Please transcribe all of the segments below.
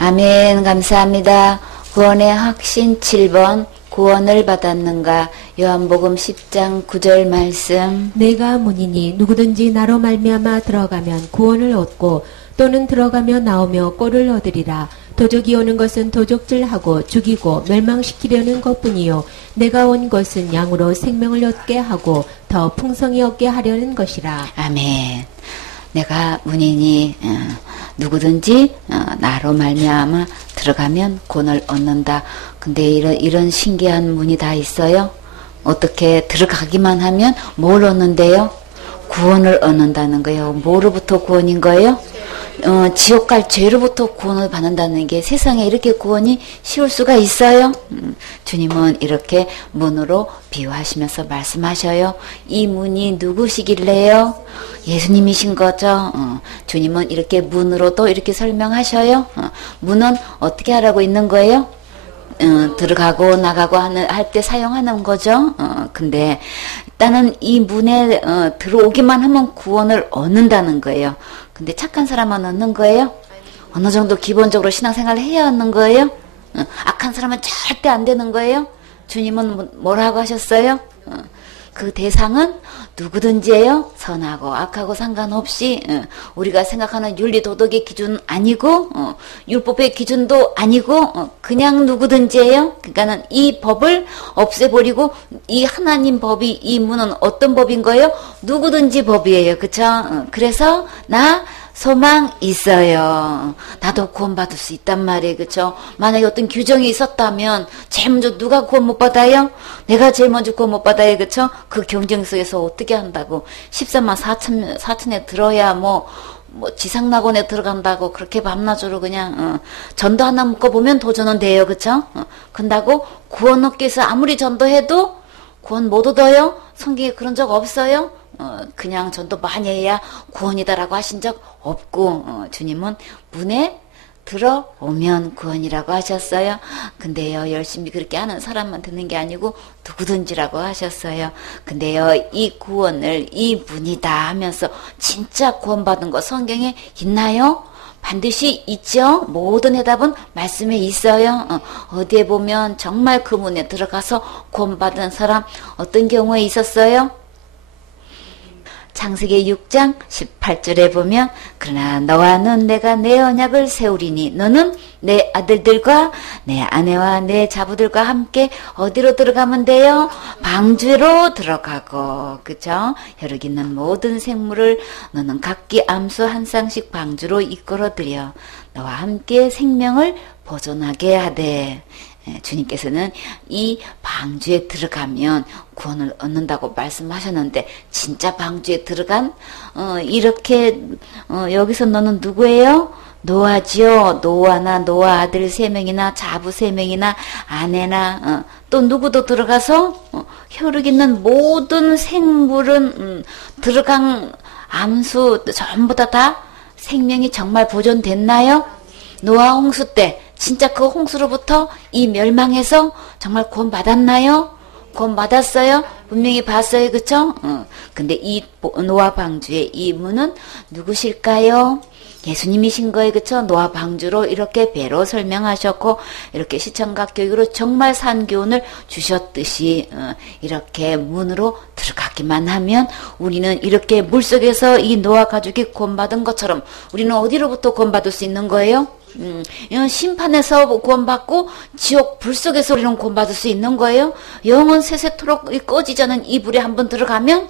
아멘. 감사합니다. 구원의 확신 7번 구원을 받았는가. 요한복음 10장 9절 말씀. 내가 문이니 누구든지 나로 말미암아 들어가면 구원을 얻고 또는 들어가며 나오며 꼴을 얻으리라. 도적이 오는 것은 도적질하고 죽이고 멸망시키려는 것뿐이요 내가 온 것은 양으로 생명을 얻게 하고 더 풍성히 얻게 하려는 것이라. 아멘. 내가 문이니 누구든지 나로 말미암아 들어가면 구원을 얻는다. 근데 이런 신기한 문이 다 있어요. 어떻게 들어가기만 하면 뭘 얻는데요? 구원을 얻는다는 거예요. 뭐로부터 구원인 거예요? 지옥 갈 죄로부터 구원을 받는다는 게 세상에 이렇게 구원이 쉬울 수가 있어요? 주님은 이렇게 문으로 비유하시면서 말씀하셔요. 이 문이 누구시길래요? 예수님이신 거죠. 주님은 이렇게 문으로 또 이렇게 설명하셔요. 문은 어떻게 하라고 있는 거예요? 들어가고 나가고 할 때 사용하는 거죠. 근데 일단은 이 문에 들어오기만 하면 구원을 얻는다는 거예요. 근데 착한 사람은 얻는 거예요? 어느 정도 기본적으로 신앙생활을 해야 얻는 거예요? 악한 사람은 절대 안 되는 거예요? 주님은 뭐라고 하셨어요? 그 대상은 누구든지예요. 선하고 악하고 상관없이 우리가 생각하는 윤리 도덕의 기준 아니고 율법의 기준도 아니고 그냥 누구든지예요. 그러니까는 이 법을 없애버리고 이 하나님 법이 이 문은 어떤 법인 거예요? 누구든지 법이에요. 그쵸? 그래서 나 소망 있어요. 나도 구원받을 수 있단 말이에요. 그쵸? 만약에 어떤 규정이 있었다면 제일 먼저 누가 구원 못 받아요? 내가 제일 먼저 구원 못 받아요. 그쵸? 그 경쟁 속에서 어떻게 한다고 13만 4천에 들어야 뭐 지상낙원에 들어간다고 그렇게 밤낮으로 그냥 전도 하나 묶어보면 도전은 돼요. 그쵸? 근다고 구원 얻기 위해서 아무리 전도해도 구원 못 얻어요? 성경에 그런 적 없어요? 그냥 전도 많이 해야 구원이다라고 하신 적 없고 주님은 문에 들어오면 구원이라고 하셨어요. 근데요 열심히 그렇게 하는 사람만 듣는 게 아니고 누구든지라고 하셨어요. 근데요 이 구원을 이 문이다 하면서 진짜 구원받은 거 성경에 있나요? 반드시 있죠. 모든 해답은 말씀에 있어요. 어디에 보면 정말 그 문에 들어가서 구원받은 사람 어떤 경우에 있었어요? 창세기 6장 18절에 보면 그러나 너와는 내가 내 언약을 세우리니 너는 내 아들들과 내 아내와 내 자부들과 함께 어디로 들어가면 돼요? 방주로 들어가고 그죠? 혈육 있는 모든 생물을 너는 각기 암수 한 쌍씩 방주로 이끌어들여 너와 함께 생명을 보존하게 하되 주님께서는 이 방주에 들어가면 구원을 얻는다고 말씀하셨는데 진짜 방주에 들어간 이렇게 여기서 너는 누구예요? 노아지요. 노아나 노아 아들 3명이나 자부 3명이나 아내나 또 누구도 들어가서 혈육 있는 모든 생물은 들어간 암수 전부 다 생명이 정말 보존됐나요? 노아 홍수 때 진짜 그 홍수로부터 이 멸망에서 정말 구원 받았나요? 구원 받았어요? 분명히 봤어요. 그쵸? 근데 이 노아 방주의 이 문은 누구실까요? 예수님이신 거예요. 그쵸? 노아 방주로 이렇게 배로 설명하셨고 이렇게 시청각 교육으로 정말 산교훈을 주셨듯이 이렇게 문으로 들어가기만 하면 우리는 이렇게 물속에서 이 노아 가족이 구원받은 것처럼 우리는 어디로부터 구원받을 수 있는 거예요? 심판에서 구원받고 지옥 불 속에서 우리는 구원받을 수 있는 거예요. 영원 세세토록 꺼지지 않은 이 불에 한번 들어가면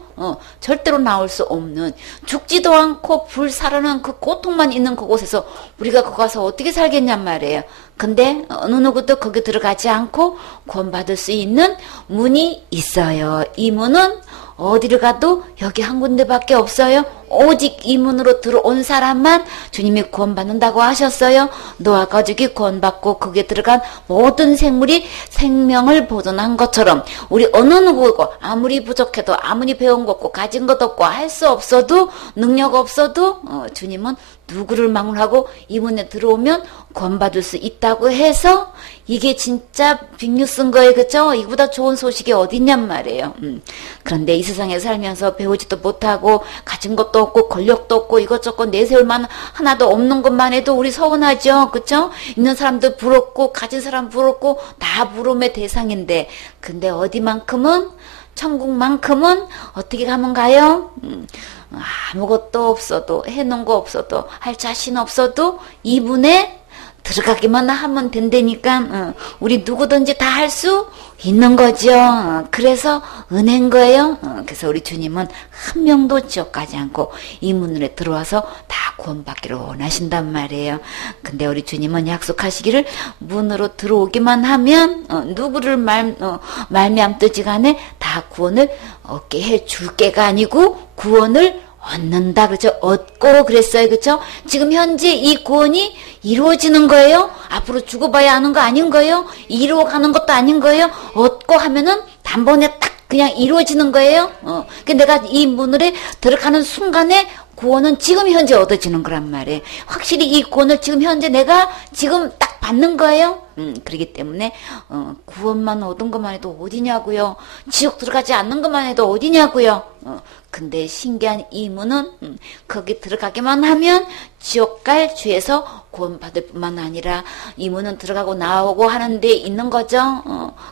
절대로 나올 수 없는 죽지도 않고 불살아난 그 고통만 있는 그곳에서 우리가 거기 가서 어떻게 살겠냔 말이에요. 근데 어느 누구도 거기 들어가지 않고 구원받을 수 있는 문이 있어요. 이 문은 어디를 가도 여기 한 군데밖에 없어요. 오직 이 문으로 들어온 사람만 주님이 구원받는다고 하셨어요. 노아 가족이 구원받고 거기에 들어간 모든 생물이 생명을 보존한 것처럼 우리 어느 누구고 아무리 부족해도 아무리 배운 것 없고 가진 것 없고 할 수 없어도 능력 없어도 주님은 누구를 막론하고 이 문에 들어오면 구원받을 수 있다고 해서 이게 진짜 빅뉴스인 거예요. 그쵸? 이보다 좋은 소식이 어딨냔 말이에요. 그런데 이 세상에 살면서 배우지도 못하고 가진 것도 직업도 없고 권력도 없고 이것저것 내세울 만 하나도 없는 것만 해도 우리 서운하죠. 그쵸? 있는 사람도 부럽고 가진 사람 부럽고 다 부러움의 대상인데 근데 어디만큼은 천국만큼은 어떻게 가면 가요? 아무것도 없어도 해놓은 거 없어도 할 자신 없어도 이분에 들어가기만 하면 된다니까 우리 누구든지 다 할 수 있는 거죠. 그래서 은혜인 거예요. 그래서 우리 주님은 한 명도 지옥 가지 않고 이 문으로 들어와서 다 구원받기를 원하신단 말이에요. 근데 우리 주님은 약속하시기를 문으로 들어오기만 하면 누구를 말미암든지 간에 다 구원을 얻게 해줄 게가 아니고 구원을 얻는다. 그렇죠? 얻고 그랬어요. 그렇죠? 지금 현재 이 구원이 이루어지는 거예요. 앞으로 죽어봐야 하는 거 아닌 거예요. 이루어가는 것도 아닌 거예요. 얻고 하면은 단번에 딱 그냥 이루어지는 거예요. 내가 이 문을 들어가는 순간에 구원은 지금 현재 얻어지는 거란 말이에요. 확실히 이 구원을 지금 현재 내가 지금 딱 받는 거예요. 그렇기 때문에 구원만 얻은 것만 해도 어디냐고요. 지옥 들어가지 않는 것만 해도 어디냐고요. 근데 신기한 이 문은 거기 들어가기만 하면 지옥 갈 죄에서 구원받을 뿐만 아니라 이 문은 들어가고 나오고 하는 데 있는 거죠.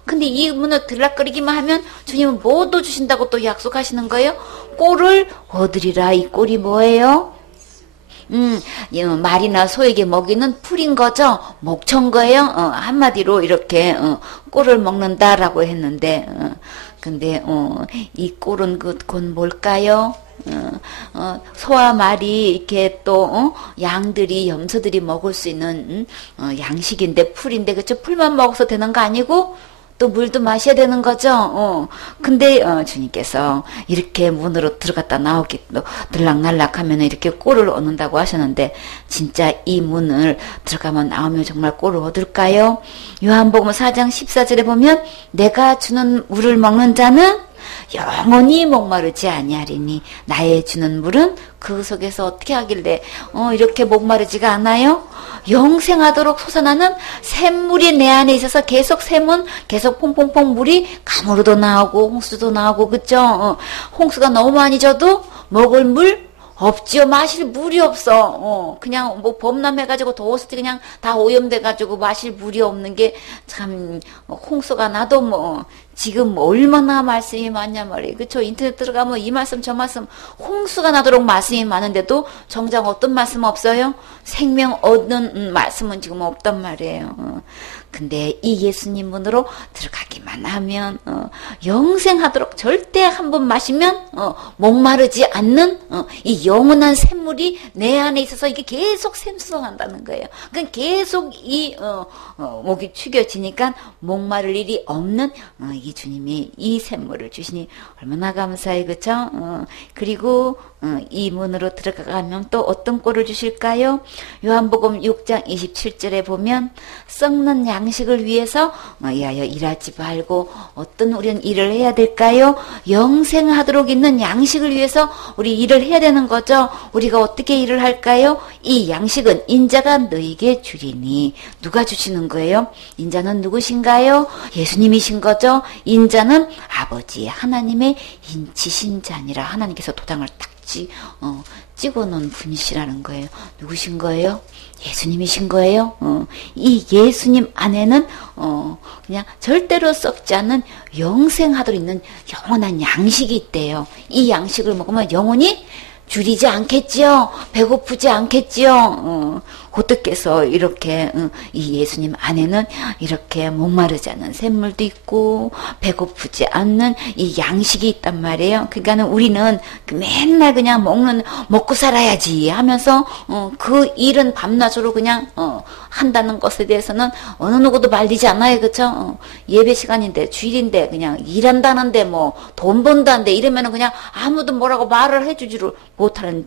근데 이 문을 들락거리기만 하면 주님은 뭐도 주신다고 또 약속하시는 거예요? 꼴을 얻으리라. 이 꼴이 뭐예요? 말이나 소에게 먹이는 풀인 거죠. 목천 거예요. 한마디로 이렇게 꼴을 먹는다라고 했는데 근데 이 꼴은 곧 뭘까요? 소와 말이 이렇게 또 양들이 염소들이 먹을 수 있는 양식인데 풀인데 그쵸? 풀만 먹어서 되는 거 아니고 또 물도 마셔야 되는 거죠. 근데 주님께서 이렇게 문으로 들어갔다 나오기 또 들락날락 하면 이렇게 꼴을 얻는다고 하셨는데 진짜 이 문을 들어가면 나오면 정말 꼴을 얻을까요? 요한복음 4장 14절에 보면 내가 주는 물을 먹는 자는 영원히 목마르지 아니하리니 나의 주는 물은 그 속에서 어떻게 하길래 이렇게 목마르지가 않아요? 영생하도록 솟아나는 샘물이 내 안에 있어서 계속 샘은 계속 퐁퐁퐁 물이 강으로도 나오고 홍수도 나오고 그쵸? 홍수가 너무 많이 져도 먹을 물 없지요. 마실 물이 없어. 그냥 뭐 범람해가지고 더웠을 때 그냥 다 오염돼가지고 마실 물이 없는 게 참 홍수가 나도 뭐 지금 얼마나 말씀이 많냐 말이에요. 그쵸? 인터넷 들어가면 이 말씀 저 말씀 홍수가 나도록 말씀이 많은데도 정작 어떤 말씀 없어요? 생명 얻는 말씀은 지금 없단 말이에요. 근데 이 예수님 문으로 들어가기만 하면 영생하도록 절대 한 번 마시면 목마르지 않는 이 영원한 샘물이 내 안에 있어서 이게 계속 샘솟아간다는 거예요. 그러니까 계속 이 목이 축여지니까 목마를 일이 없는 이 주님이 이 샘물을 주시니 얼마나 감사해. 그쵸? 그리고 이 문으로 들어가면 또 어떤 꼴을 주실까요? 요한복음 6장 27절에 보면 썩는 양식을 위해서 이하여 일하지 말고 어떤 우리는 일을 해야 될까요? 영생하도록 있는 양식을 위해서 우리 일을 해야 되는 거죠. 우리가 어떻게 일을 할까요? 이 양식은 인자가 너에게 주리니 누가 주시는 거예요? 인자는 누구신가요? 예수님이신 거죠. 인자는 아버지 하나님의 인치신 자니라. 하나님께서 도장을 딱 찍어놓은 분이시라는 거예요. 누구신 거예요? 예수님이신 거예요. 이 예수님 안에는 그냥 절대로 썩지 않는 영생하도록 있는 영원한 양식이 있대요. 이 양식을 먹으면 영원히 줄이지 않겠지요. 배고프지 않겠지요. 어떻게 해서 이렇게 이 예수님 안에는 이렇게 목마르지 않는 샘물도 있고 배고프지 않는 이 양식이 있단 말이에요. 그러니까는 우리는 맨날 그냥 먹고 살아야지 하면서 그 일은 밤낮으로 그냥 한다는 것에 대해서는 어느 누구도 말리지 않아요. 그쵸? 예배 시간인데 주일인데 그냥 일한다는데 뭐 돈 번다는데 이러면은 그냥 아무도 뭐라고 말을 해주지를 못하는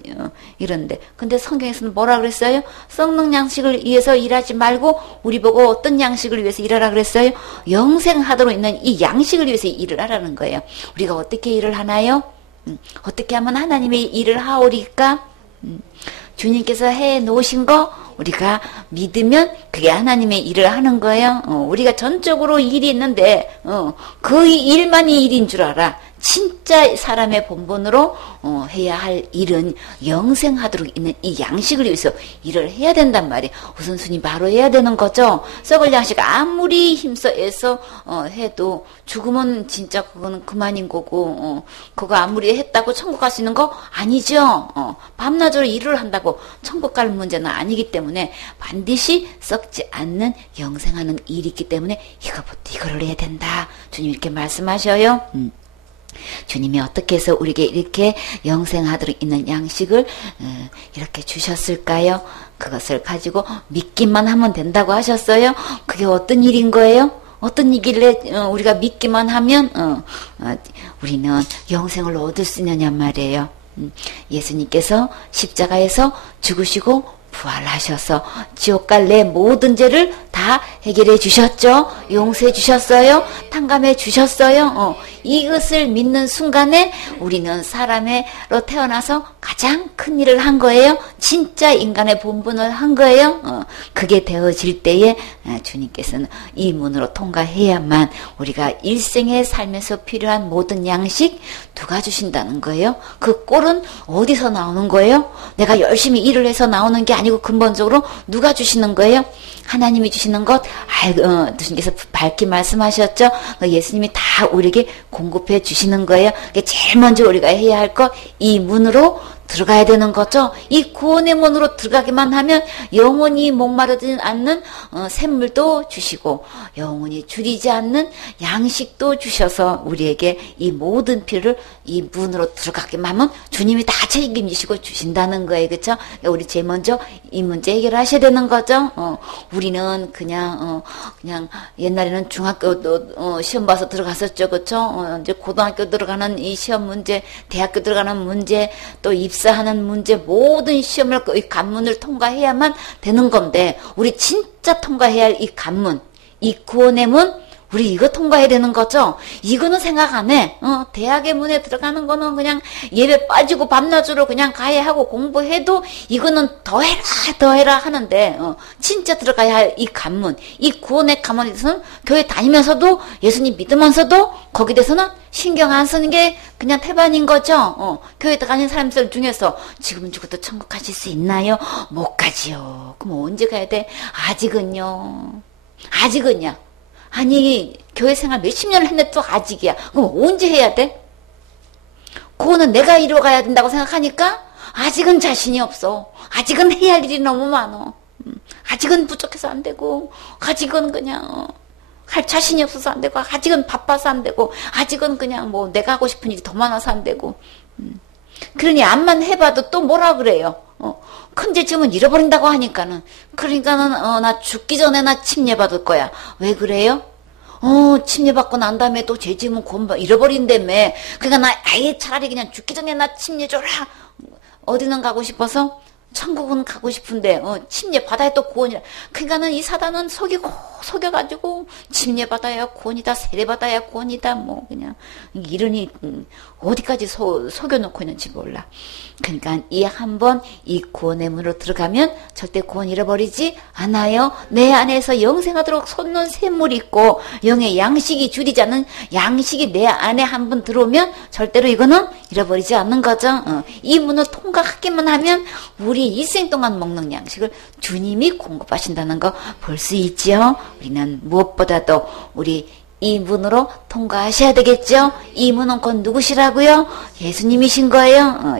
이런데 근데 성경에서는 뭐라 그랬어요? 썩는 양식을 위해서 일하지 말고 우리 보고 어떤 양식을 위해서 일하라 그랬어요? 영생하도록 있는 이 양식을 위해서 일을 하라는 거예요. 우리가 어떻게 일을 하나요? 어떻게 하면 하나님의 일을 하오리까? 주님께서 해 놓으신 거 우리가 믿으면 그게 하나님의 일을 하는 거예요. 우리가 전적으로 일이 있는데 그 일만이 일인 줄 알아. 진짜 사람의 본분으로 해야 할 일은 영생하도록 있는 이 양식을 위해서 일을 해야 된단 말이에요. 우선순위 바로 해야 되는 거죠. 썩을 양식 아무리 힘써 애써 해도 죽으면 진짜 그거는 그만인 거고 그거 아무리 했다고 천국 갈 수 있는 거 아니죠. 밤낮으로 일을 한다고 천국 갈 문제는 아니기 때문에 반드시 썩지 않는 영생하는 일이 있기 때문에 이거를 해야 된다. 주님 이렇게 말씀하셔요. 주님이 어떻게 해서 우리에게 이렇게 영생하도록 있는 양식을 이렇게 주셨을까요? 그것을 가지고 믿기만 하면 된다고 하셨어요. 그게 어떤 일인 거예요? 어떤 일이길래 우리가 믿기만 하면 우리는 영생을 얻을 수 있느냐 말이에요. 예수님께서 십자가에서 죽으시고 부활하셔서 지옥 갈 내 모든 죄를 다 해결해 주셨죠. 용서해 주셨어요. 탕감해 주셨어요. 이것을 믿는 순간에 우리는 사람으로 태어나서 가장 큰 일을 한 거예요. 진짜 인간의 본분을 한 거예요. 그게 되어질 때에 주님께서는 이 문으로 통과해야만 우리가 일생에 살면서 필요한 모든 양식 누가 주신다는 거예요. 그 꼴은 어디서 나오는 거예요? 내가 열심히 일을 해서 나오는 게 아니고 근본적으로 누가 주시는 거예요? 하나님이 주시는 것, 주님께서 밝게 말씀하셨죠? 예수님이 다 우리에게 공급해 주시는 거예요. 제일 먼저 우리가 해야 할 것, 이 문으로 들어가야 되는 거죠. 이 구원의 문으로 들어가기만 하면 영원히 목마르지 않는 샘물도 주시고 영원히 줄이지 않는 양식도 주셔서 우리에게 이 모든 필요를 이 문으로 들어가기만 하면 주님이 다 책임지시고 주신다는 거예요. 그렇죠? 우리 제일 먼저 이 문제 해결하셔야 되는 거죠. 우리는 그냥 옛날에는 중학교도 시험 봐서 들어갔었죠. 그렇죠? 이제 고등학교 들어가는 이 시험 문제, 대학교 들어가는 문제, 또 입사하는 문제, 모든 시험을 이 관문을 통과해야만 되는 건데 우리 진짜 통과해야 할 이 관문, 이 구원의 문, 우리 이거 통과해야 되는 거죠. 이거는 생각 안 해. 대학의 문에 들어가는 거는 그냥 예배 빠지고 밤낮으로 그냥 가야 하고 공부해도 이거는 더 해라 하는데 진짜 들어가야 할 이 관문, 이 구원의 관문에 대해서는 교회 다니면서도 예수님 믿으면서도 거기에 대해서는 신경 안 쓰는 게 그냥 태반인 거죠. 교회 다니는 사람들 중에서 지금 죽어도 천국 가실 수 있나요? 못 가지요. 그럼 언제 가야 돼? 아직은요. 아니 교회 생활 몇십 년을 했는데 또 아직이야. 그럼 언제 해야 돼? 그거는 내가 이뤄가야 된다고 생각하니까 아직은 자신이 없어. 아직은 해야 할 일이 너무 많어. 아직은 부족해서 안 되고 아직은 그냥 할 자신이 없어서 안 되고 아직은 바빠서 안 되고 아직은 그냥 뭐 내가 하고 싶은 일이 더 많아서 안 되고 그러니 암만 해봐도 또 뭐라 그래요. 큰 죄지으면 잃어버린다고 하니까는 그러니까는 나 죽기 전에 나 침례받을 거야. 왜 그래요? 침례받고 난 다음에 또 죄지으면 잃어버린다며. 그러니까 나 아예 차라리 그냥 죽기 전에 나 침례 줘라. 어디는 가고 싶어서? 천국은 가고 싶은데 침례 받아야 또 구원이라. 그러니까는 이 사단은 속여가지고 침례 받아야 구원이다, 세례 받아야 구원이다, 뭐 그냥 이러니 어디까지 속여놓고 있는지 몰라. 그러니까 이 한번 이 구원의 문으로 들어가면 절대 구원 잃어버리지 않아요. 내 안에서 영생하도록 솟는 샘물이 있고 영의 양식이 줄이지 않는 양식이 내 안에 한번 들어오면 절대로 이거는 잃어버리지 않는 거죠. 이 문을 통과하기만 하면 우리 일생 동안 먹는 양식을 주님이 공급하신다는 거 볼 수 있지요. 우리는 무엇보다도 우리 이 문으로 통과하셔야 되겠죠. 이 문은 곧 누구시라고요? 예수님이신 거예요.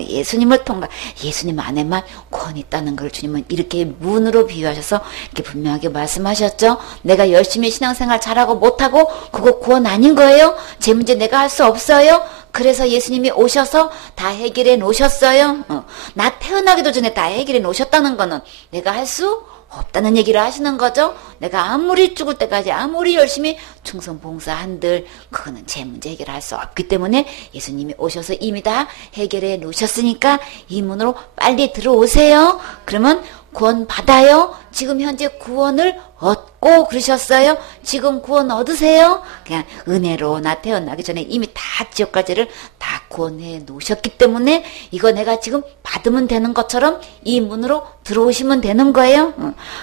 예수님 안에만 구원이 있다는 걸 주님은 이렇게 문으로 비유하셔서 이렇게 분명하게 말씀하셨죠. 내가 열심히 신앙생활 잘하고 못하고 그거 구원 아닌 거예요. 제 문제 내가 할 수 없어요. 그래서 예수님이 오셔서 다 해결해 놓으셨어요. 나 태어나기도 전에 다 해결해 놓으셨다는 거는 내가 할 수 없다는 얘기를 하시는 거죠. 내가 아무리 죽을 때까지 아무리 열심히 충성 봉사한들 그거는 제 문제 해결할 수 없기 때문에 예수님이 오셔서 이미 다 해결해 놓으셨으니까 이 문으로 빨리 들어오세요. 그러면 구원 받아요. 지금 현재 구원을 얻고 그러셨어요. 지금 구원 얻으세요. 그냥 은혜로 나 태어나기 전에 이미 다 지옥갈 죄를 다 구원해 놓으셨기 때문에 이거 내가 지금 받으면 되는 것처럼 이 문으로 들어오시면 되는 거예요.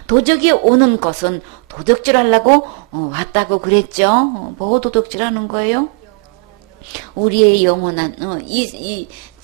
도적이 오는 것은 도둑질 하려고 왔다고 그랬죠. 뭐 도둑질 하는 거예요? 우리의 영원한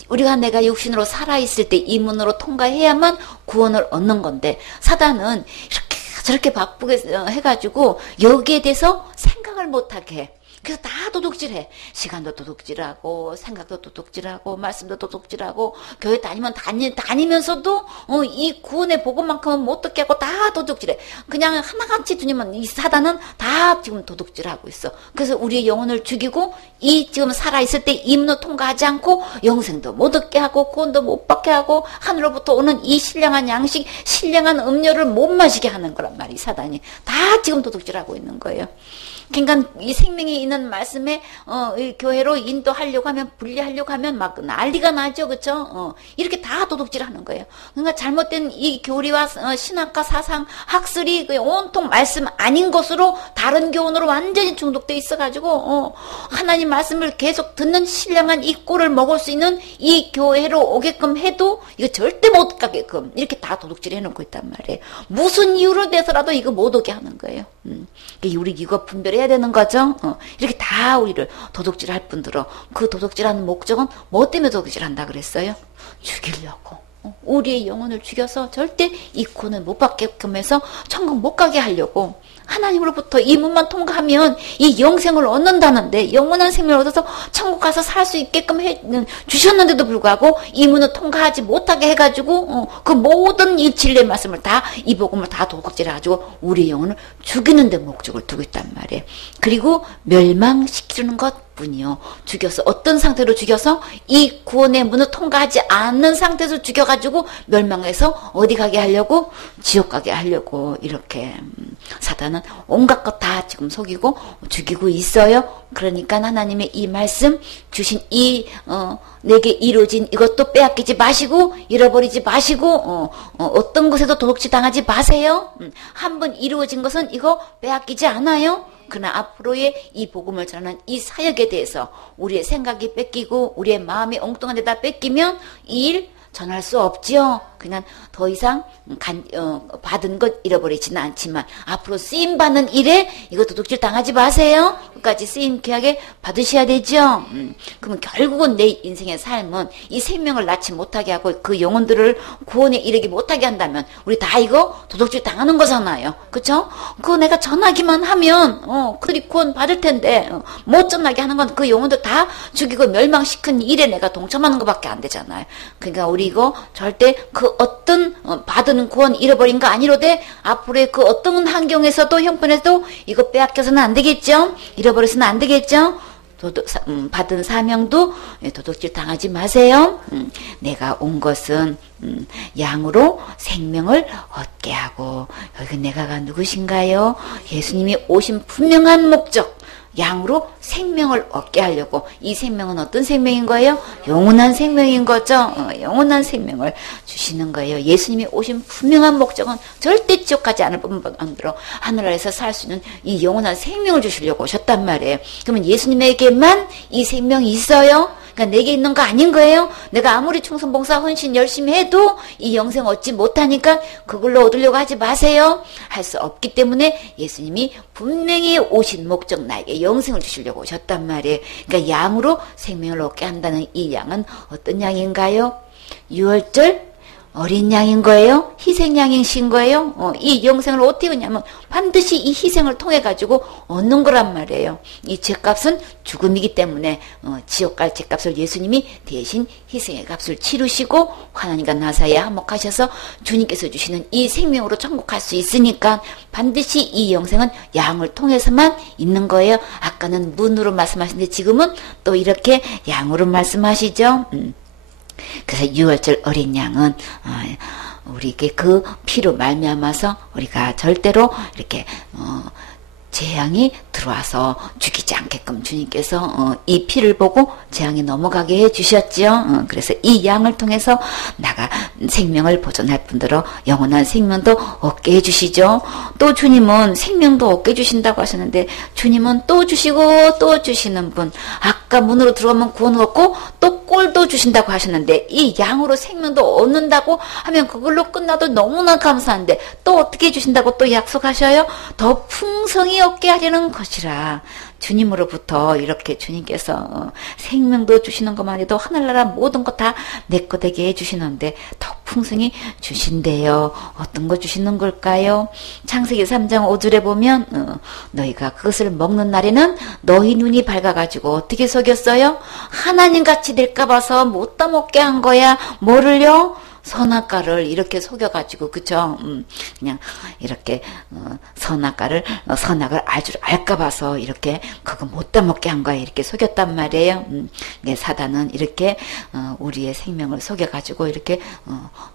우리가 내가 육신으로 살아있을 때 이 문으로 통과해야만 구원을 얻는 건데 사단은 이렇게 저렇게 바쁘게 해가지고 여기에 대해서 생각을 못하게 해. 그래서 다 도둑질해. 시간도 도둑질하고 생각도 도둑질하고 말씀도 도둑질하고 교회 다니면서도 이 구원의 복음만큼은 못 듣게 하고 다 도둑질해. 그냥 하나같이 두니면 이 사단은 다 지금 도둑질하고 있어. 그래서 우리의 영혼을 죽이고 이 지금 살아있을 때 임로 통과하지 않고 영생도 못 얻게 하고 구원도 못 받게 하고 하늘로부터 오는 이 신령한 양식, 신령한 음료를 못 마시게 하는 거란 말이 사단이. 다 지금 도둑질하고 있는 거예요. 그러니까 이 생명이 있는 말씀에 이 교회로 인도하려고 하면 분리하려고 하면 막 난리가 나죠, 그렇죠? 이렇게 다 도둑질하는 거예요. 그러니까 잘못된 이 교리와 신학과 사상 학설이 온통 말씀 아닌 것으로 다른 교훈으로 완전히 중독돼 있어가지고 하나님 말씀을 계속 듣는 신령한 이 꼴을 먹을 수 있는 이 교회로 오게끔 해도 이거 절대 못 가게끔 이렇게 다 도둑질 해놓고 있단 말이에요. 무슨 이유로 돼서라도 이거 못 오게 하는 거예요. 우리 이거 분별해야 되는 거죠. 이렇게 다 우리를 도둑질할 뿐더러 그 도둑질하는 목적은 뭐 때문에 도둑질한다 그랬어요? 죽이려고. 우리의 영혼을 죽여서 절대 이 구원을 못 받게끔 해서 천국 못 가게 하려고. 하나님으로부터 이 문만 통과하면 이 영생을 얻는다는데 영원한 생명을 얻어서 천국 가서 살 수 있게끔 주셨는데도 불구하고 이 문을 통과하지 못하게 해가지고 그 모든 이 진리의 말씀을 다 이 복음을 다 도둑질해가지고 우리 영혼을 죽이는 데 목적을 두고 있단 말이에요. 그리고 멸망시키는 것 뿐이요. 죽여서 어떤 상태로 죽여서 이 구원의 문을 통과하지 않는 상태에서 죽여가지고 멸망해서 어디 가게 하려고? 지옥 가게 하려고 이렇게 사단은 온갖 것 다 지금 속이고 죽이고 있어요. 그러니까 하나님의 이 말씀 주신 이 내게 이루어진 이것도 빼앗기지 마시고 잃어버리지 마시고 어떤 곳에도 도둑질 당하지 마세요. 한 번 이루어진 것은 이거 빼앗기지 않아요. 그러나 앞으로의 이 복음을 전하는 이 사역에 대해서 우리의 생각이 뺏기고 우리의 마음이 엉뚱한 데다 뺏기면 이 일 전할 수 없지요. 그냥 더 이상 받은 것 잃어버리지는 않지만 앞으로 쓰임 받는 일에 이거 도둑질 당하지 마세요. 끝까지 쓰임 귀하게 받으셔야 되죠. 그러면 결국은 내 인생의 삶은 이 생명을 낳지 못하게 하고 그 영혼들을 구원에 이르게 못하게 한다면 우리 다 이거 도둑질 당하는 거잖아요. 그렇죠? 그거 내가 전하기만 하면 그들이 구원 받을 텐데 못 전하게 하는 건 그 영혼들 다 죽이고 멸망시킨 일에 내가 동참하는 것밖에 안 되잖아요. 그러니까 우리 이거 절대 그 어떤 받은 구원 잃어버린 거 아니로되 앞으로의 그 어떤 환경에서도 형편에서도 이거 빼앗겨서는 안 되겠죠. 잃어버려서는 안 되겠죠. 받은 사명도 도둑질 당하지 마세요. 내가 온 것은 양으로 생명을 얻게 하고 여기 내가가 누구신가요? 예수님이 오신 분명한 목적 양으로 생명을 얻게 하려고. 이 생명은 어떤 생명인 거예요? 영원한 생명인 거죠. 영원한 생명을 주시는 거예요. 예수님이 오신 분명한 목적은 절대 지옥 가지 않을 뿐더러 하늘나라에서 살 수 있는 이 영원한 생명을 주시려고 오셨단 말이에요. 그러면 예수님에게만 이 생명이 있어요? 그러니까 내게 있는 거 아닌 거예요? 내가 아무리 충성봉사 헌신 열심히 해도 이 영생 얻지 못하니까 그걸로 얻으려고 하지 마세요. 할 수 없기 때문에 예수님이 분명히 오신 목적 나에게 영생을 주시려고 오셨단 말이에요. 그러니까 양으로 생명을 얻게 한다는 이 양은 어떤 양인가요? 유월절 어린 양인 거예요? 희생양이신 거예요? 이 영생을 어떻게 하냐면 반드시 이 희생을 통해 가지고 얻는 거란 말이에요. 이 죄값은 죽음이기 때문에 지옥 갈 죄값을 예수님이 대신 희생의 값을 치르시고 하나님과 나 사이에 한몫하셔서 주님께서 주시는 이 생명으로 천국 갈 수 있으니까 반드시 이 영생은 양을 통해서만 있는 거예요. 아까는 문으로 말씀하셨는데 지금은 또 이렇게 양으로 말씀하시죠. 그래서 유월절 어린 양은 우리에게 그 피로 말미암아서 우리가 절대로 이렇게 재앙이 들어와서 죽이지 않게끔 주님께서 이 피를 보고 재앙이 넘어가게 해주셨지요. 그래서 이 양을 통해서 나가 생명을 보존할 뿐더러 영원한 생명도 얻게 해주시죠. 또 주님은 생명도 얻게 해주신다고 하셨는데 주님은 또 주시고 또 주시는 분. 아까 문으로 들어가면 구원을 얻고 또 꼴도 주신다고 하셨는데 이 양으로 생명도 얻는다고 하면 그걸로 끝나도 너무나 감사한데 또 어떻게 해주신다고 또 약속하셔요? 더 풍성히 얻게 하려는 것이라. 주님으로부터 이렇게 주님께서 생명도 주시는 것만 해도 하늘나라 모든 것 다 내 거 되게 해주시는데 더 풍성히 주신대요. 어떤 거 주시는 걸까요? 창세기 3장 5절에 보면 너희가 그것을 먹는 날에는 너희 눈이 밝아가지고 어떻게 속였어요? 하나님같이 될까 봐서 못 따먹게 한 거야. 뭐를요? 선악과를 이렇게 속여가지고, 그쵸? 그냥 이렇게 선악을 알까 봐서 이렇게 그거 못 따먹게 한 거야. 이렇게 속였단 말이에요. 사단은 이렇게 우리의 생명을 속여가지고 이렇게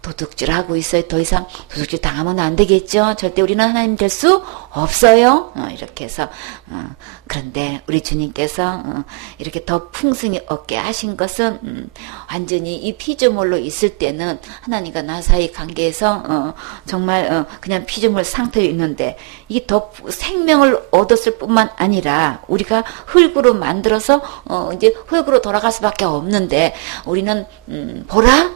도둑질하고 있어요. 더 이상 도둑질 당하면 안 되겠죠. 절대 우리는 하나님 될 수 없어요. 이렇게 해서 그런데 우리 주님께서 이렇게 더 풍성히 얻게 하신 것은 완전히 이 피조물로 있을 때는 하나님과 나 사이 관계에서 정말 그냥 피조물 상태에 있는데 이게 더 생명을 얻었을 뿐만 아니라 우리가 흙으로 만들어서 이제 흙으로 돌아갈 수밖에 없는데 우리는 보라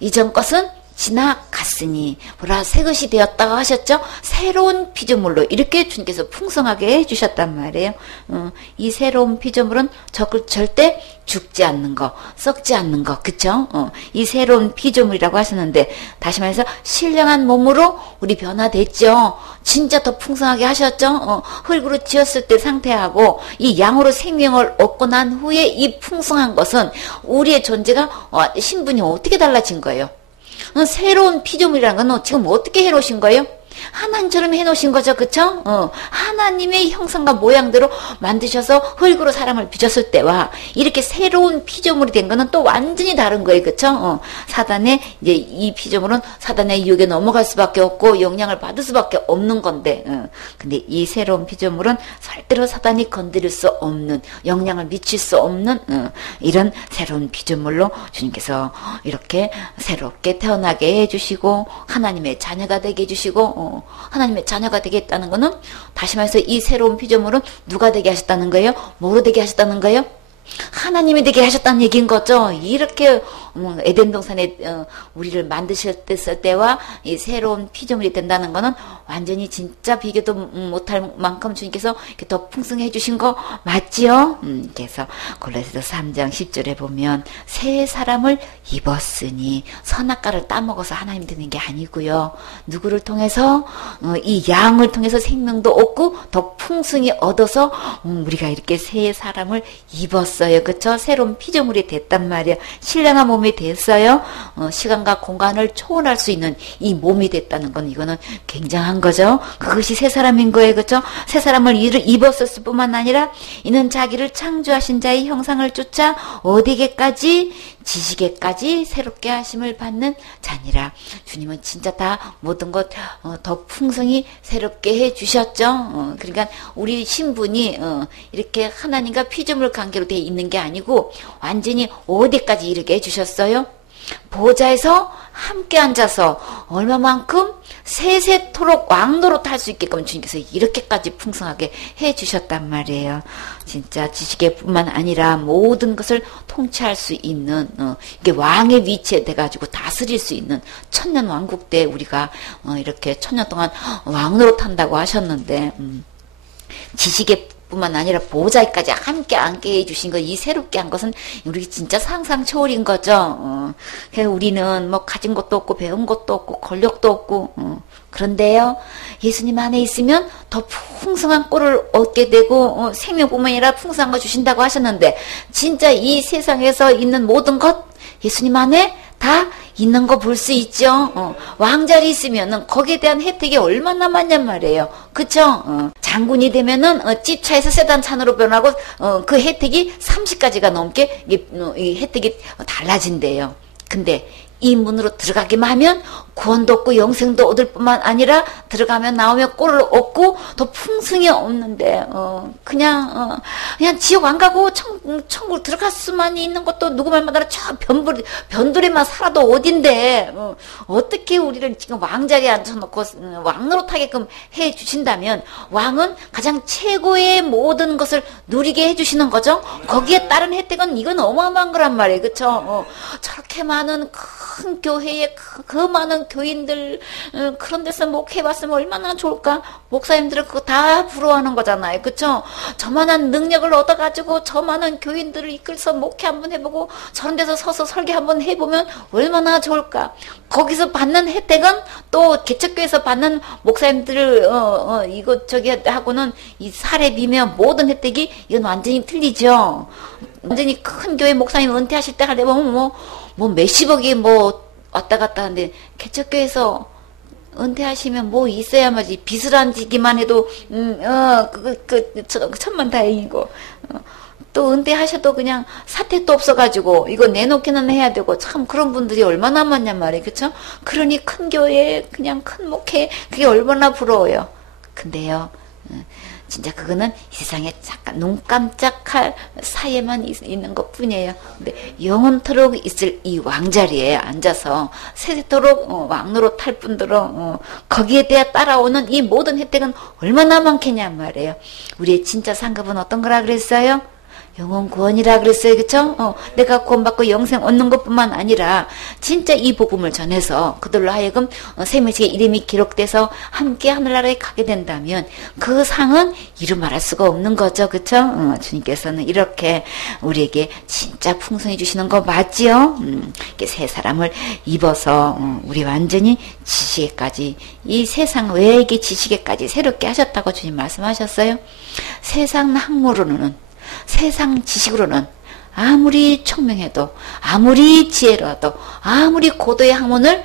이전 것은 지나갔으니 보라 새 것이 되었다고 하셨죠. 새로운 피조물로 이렇게 주님께서 풍성하게 해주셨단 말이에요. 이 새로운 피조물은 절대 죽지 않는 거, 썩지 않는 거, 그쵸? 이 새로운 피조물이라고 하셨는데 다시 말해서 신령한 몸으로 우리 변화됐죠. 진짜 더 풍성하게 하셨죠. 흙으로 지었을 때 상태하고 이 양으로 생명을 얻고 난 후에 이 풍성한 것은 우리의 존재가 신분이 어떻게 달라진 거예요? 새로운 피조물이라는 건 지금 어떻게 해놓으신 거예요? 하나님처럼 해놓으신 거죠, 그쵸? 하나님의 형상과 모양대로 만드셔서 흙으로 사람을 빚었을 때와 이렇게 새로운 피조물이 된 거는 또 완전히 다른 거예요, 그쵸? 사단의 이제 이 피조물은 사단의 유혹에 넘어갈 수밖에 없고 영향을 받을 수밖에 없는 건데, 근데 이 새로운 피조물은 절대로 사단이 건드릴 수 없는 영향을 미칠 수 없는 이런 새로운 피조물로 주님께서 이렇게 새롭게 태어나게 해주시고 하나님의 자녀가 되게 해주시고. 하나님의 자녀가 되겠다는 것은 다시 말해서 이 새로운 피조물은 누가 되게 하셨다는 거예요? 뭐로 되게 하셨다는 거예요? 하나님이 되게 하셨다는 얘기인 거죠. 이렇게 에덴 동산에 우리를 만드셨을 때와 이 새로운 피조물이 된다는 거는 완전히 진짜 비교도 못할 만큼 주님께서 이렇게 더 풍성해 주신 거 맞지요? 그래서 골로새서 3장 10절에 보면 새 사람을 입었으니 선악과를 따먹어서 하나님 되는 게 아니고요. 누구를 통해서 이 양을 통해서 생명도 얻고 더 풍성히 얻어서 우리가 이렇게 새 사람을 입었어요. 그쵸? 새로운 피조물이 됐단 말이에요. 신령한 몸이 됐어요. 시간과 공간을 초월할 수 있는 이 몸이 됐다는 건 이거는 굉장한 거죠. 그것이 새 사람인 거예요. 그쵸? 새 사람을 입었을 뿐만 아니라 이는 자기를 창조하신 자의 형상을 쫓아 어디게까지 지식에까지 새롭게 하심을 받는 자니라. 주님은 진짜 다 모든 것 더 풍성히 새롭게 해주셨죠. 그러니까 우리 신분이 이렇게 하나님과 피조물 관계로 되어 있는 게 아니고 완전히 어디까지 이르게 해주셨어요? 보좌에서 함께 앉아서 얼마만큼 세세토록 왕노릇 할 수 있게끔 주님께서 이렇게까지 풍성하게 해주셨단 말이에요. 진짜 지식에뿐만 아니라 모든 것을 통치할 수 있는 이게 왕의 위치에 돼가지고 다스릴 수 있는 천년 왕국 때 우리가 이렇게 천년 동안 왕노릇 한다고 하셨는데 지식에 뿐만 아니라 보호자까지 함께 앉게 해주신 것, 이 새롭게 한 것은 우리 진짜 상상 초월인 거죠. 우리는 뭐 가진 것도 없고 배운 것도 없고 권력도 없고 그런데요, 예수님 안에 있으면 더 풍성한 꼴을 얻게 되고 생명뿐만 아니라 풍성한 거 주신다고 하셨는데 진짜 이 세상에서 있는 모든 것 예수님 안에 다 있는 거 볼 수 있죠. 왕자리 있으면은 거기에 대한 혜택이 얼마나 많냔 말이에요. 그쵸? 장군이 되면은 찝차에서 세단찬으로 변하고 그 혜택이 30가지가 넘게 이 혜택이 달라진대요. 근데 이 문으로 들어가기만 하면 구원도 얻고 영생도 얻을 뿐만 아니라 들어가면 나오면 꼴을 얻고 더 풍성이 없는데 그냥 지옥 안 가고 천국 들어갈 수만 있는 것도 누구 말마다 저 변두리만 살아도 어딘데 어떻게 우리를 지금 왕자리에 앉혀놓고 왕노릇하게끔 해주신다면 왕은 가장 최고의 모든 것을 누리게 해주시는 거죠. 거기에 따른 혜택은 이건 어마어마한 거란 말이에요. 그쵸? 저렇게 많은 큰 교회에 그 많은 교인들 그런 데서 목회해봤으면 얼마나 좋을까? 목사님들은 그거 다 부러워하는 거잖아요. 그쵸? 저만한 능력을 얻어가지고 저만한 교인들을 이끌어서 목회 한번 해보고 저런 데서 서서 설교 한번 해보면 얼마나 좋을까? 거기서 받는 혜택은 또 개척교회에서 받는 목사님들 이것저기 하고는 이 사례비며 모든 혜택이 이건 완전히 틀리죠. 완전히 큰 교회 목사님 은퇴하실 때 하려 보면 뭐 몇십억이 뭐 왔다 갔다 하는데 개척교회에서 은퇴하시면 뭐 있어야 말지. 빚을 안 지기만 해도 천만다행이고 또 은퇴하셔도 그냥 사택도 없어가지고 이거 내놓기는 해야 되고 참 그런 분들이 얼마나 많냔 말이에요. 그쵸? 그러니 큰 교회 그냥 큰 목회 그게 얼마나 부러워요. 근데요 진짜 그거는 이 세상에 잠깐 눈 깜짝할 사이에만 있는 것 뿐이에요. 근데 영원토록 있을 이 왕자리에 앉아서 세세토록 왕노릇 할 분들은 거기에 대해 따라오는 이 모든 혜택은 얼마나 많겠냐 말이에요. 우리의 진짜 상급은 어떤 거라 그랬어요? 영원 구원이라 그랬어요. 그쵸? 내가 구원받고 영생 얻는 것뿐만 아니라 진짜 이 복음을 전해서 그들로 하여금 세미식의 이름이 기록돼서 함께 하늘나라에 가게 된다면 그 상은 이루 말할 수가 없는 거죠. 그쵸? 주님께서는 이렇게 우리에게 진짜 풍성해 주시는 거 맞지요? 이렇게 새 사람을 입어서 우리 완전히 지시게까지 이 세상 외에게 지시게까지 새롭게 하셨다고 주님 말씀하셨어요. 세상 학문으로는 세상 지식으로는 아무리 총명해도 아무리 지혜로워도 아무리 고도의 학문을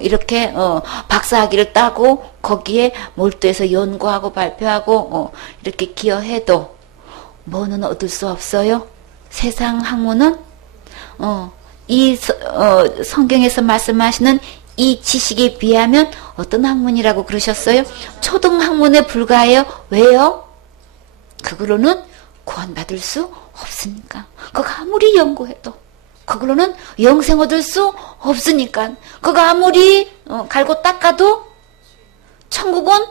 이렇게 박사학위를 따고 거기에 몰두해서 연구하고 발표하고 이렇게 기여해도 뭐는 얻을 수 없어요. 세상 학문은 이 성경에서 말씀하시는 이 지식에 비하면 어떤 학문이라고 그러셨어요? 초등학문에 불과해요. 왜요? 그걸로는 구원받을 수 없으니까. 그거 아무리 연구해도 그걸로는 영생 얻을 수 없으니까. 그거 아무리 갈고 닦아도 천국은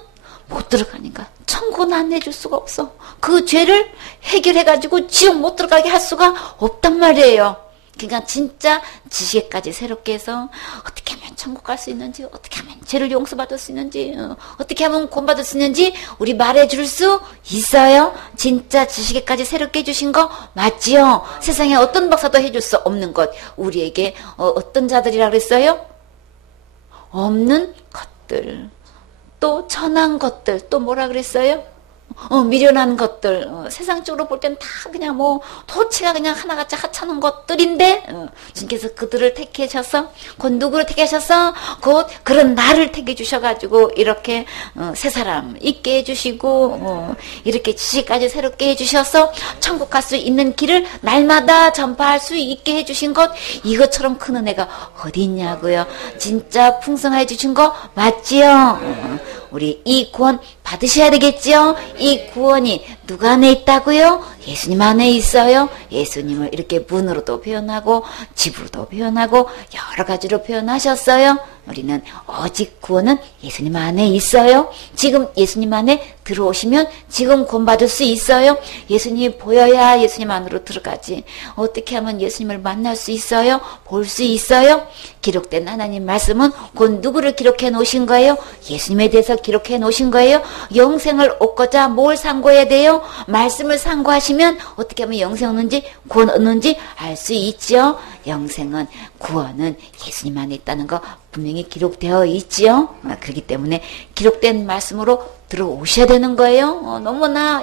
못 들어가니까. 천국은 안 내줄 수가 없어. 그 죄를 해결해가지고 지옥 못 들어가게 할 수가 없단 말이에요. 그러니까 진짜 지식까지 새롭게 해서 어떻게 하면 천국 갈 수 있는지, 어떻게 하면 죄를 용서받을 수 있는지, 어떻게 하면 구원받을 수 있는지 우리 말해줄 수 있어요. 진짜 지식까지 새롭게 해주신 거 맞지요? 세상에 어떤 박사도 해줄 수 없는 것 우리에게 어떤 자들이라 그랬어요? 없는 것들, 또 천한 것들, 또 뭐라 그랬어요? 미련한 것들, 세상적으로 볼 땐 다 그냥 뭐 토치가 그냥 하나같이 하찮은 것들인데 주님께서 그들을 택하셔서 곧 누구를 택하셔서 곧 그런 나를 택해 주셔가지고 이렇게 새 사람 있게 해주시고 이렇게 지식까지 새롭게 해주셔서 천국 갈 수 있는 길을 날마다 전파할 수 있게 해주신 것, 이것처럼 큰 은혜가 어디 있냐고요. 진짜 풍성해 주신 거 맞지요? 우리 이 구원 받으셔야 되겠지요? 이 구원이 누가 안에 있다고요? 예수님 안에 있어요. 예수님을 이렇게 문으로도 표현하고 집으로도 표현하고 여러 가지로 표현하셨어요. 우리는 오직 구원은 예수님 안에 있어요. 지금 예수님 안에 들어오시면 지금 구원받을 수 있어요. 예수님이 보여야 예수님 안으로 들어가지. 어떻게 하면 예수님을 만날 수 있어요? 볼 수 있어요? 기록된 하나님 말씀은 곧 누구를 기록해 놓으신 거예요? 예수님에 대해서 기록해 놓으신 거예요? 영생을 얻고자 뭘 상고해야 돼요? 말씀을 상고하시면 어떻게 하면 영생 얻는지 구원 얻는지 알 수 있죠. 영생은 구원은 예수님 안에 있다는 거 분명히 기록되어 있지요. 그렇기 때문에 기록된 말씀으로 들어오셔야 되는 거예요. 너무나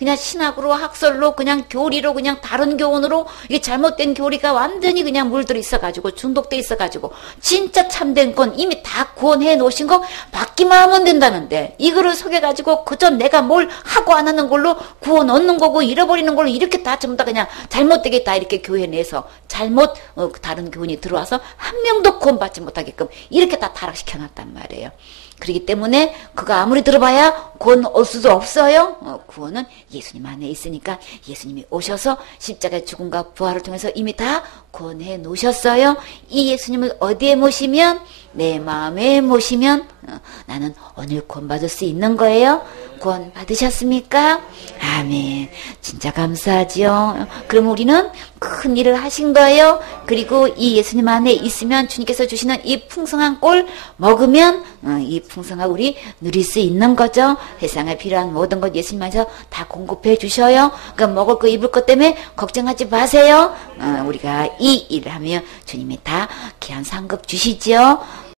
그냥 신학으로 학설로 그냥 교리로 그냥 다른 교훈으로 이게 잘못된 교리가 완전히 그냥 물들어 있어가지고 중독돼 있어가지고 진짜 참된 건 이미 다 구원해 놓으신 거 받기만 하면 된다는데 이거를 속여가지고 그저 내가 뭘 하고 안 하는 걸로 구원 얻는 거고 잃어버리는 걸로 이렇게 다 전부 다 그냥 잘못되게 다 이렇게 교회 내에서 잘못 다른 교훈이 들어와서 한 명도 구원받지 못하게끔 이렇게 다 타락시켜놨단 말이에요. 그렇기 때문에 그거 아무리 들어봐야 구원 얻을 수도 없어요. 구원은 예수님 안에 있으니까 예수님이 오셔서 십자가의 죽음과 부활을 통해서 이미 다 구원해 놓으셨어요. 이 예수님을 어디에 모시면? 내 마음에 모시면 나는 오늘 구원 받을 수 있는 거예요. 구원 받으셨습니까? 아멘. 진짜 감사하지요. 그럼 우리는 큰 일을 하신 거예요. 그리고 이 예수님 안에 있으면 주님께서 주시는 이 풍성한 꼴 먹으면 이 풍성한 우리 누릴 수 있는 거죠. 세상에 필요한 모든 것 예수님 안에서 다 공급해 주셔요. 그러니까 먹을 거 입을 것 때문에 걱정하지 마세요. 우리가 이 일을 하면 주님이 다 귀한 상급 주시지요.